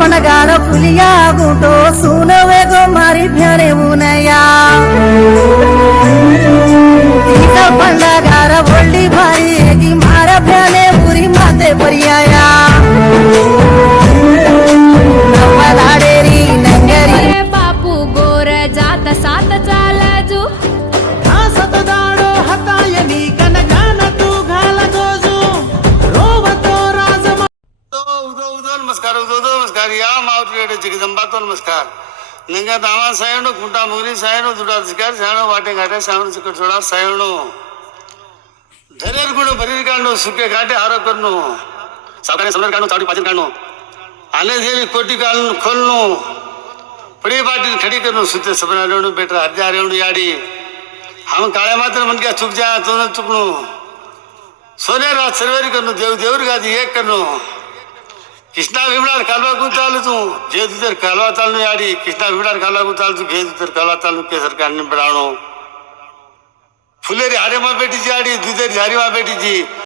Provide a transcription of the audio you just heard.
पणगार फुलिया गुटो सुन वे गो मारी भ्याने उनया तिचा पणगार बोलली भारी की मारा भ्याने पुरी माते पर्याया नवलाडेरी नंगरी बापू गोर जात सात चालजू हासत दाडो हतायनी कनगान तू घाल गोजू रोवतो राजमा उदो नमस्कार या मावटी जगदंबातो नमस्कार नंगा दामा सायणो कुंटा मुगरी सायणो दुडा जिकार सायणो वाटे घाटे सायणो चिकट सोडा सायणो धरेर गुण भरीर काढणो सुके घाटे हारो करणो सावकाने समर काढणो चावडी पाचन काढणो आले जेली कोटी काढणो खोलणो पडी पाटी खडी करणो सुते सबना रेवणो बेटा हरजा रेवणो याडी हम काळे मात्र मन क्या चुक जा तो चुकणो सोने रात सर्वेरी करणो देव देवर गादी एक करणो कृष्णा विमणार कालवा गुण चालू तू जे तुझर कालवा चालू याडी कृष्णा विमणार कालवा गुण चालू तू घे तुझर कालवा चालू केसर काढणे बडावणो फुलेरी हारे मा बेटीची आडी दुधेरी झारी मा बेटीची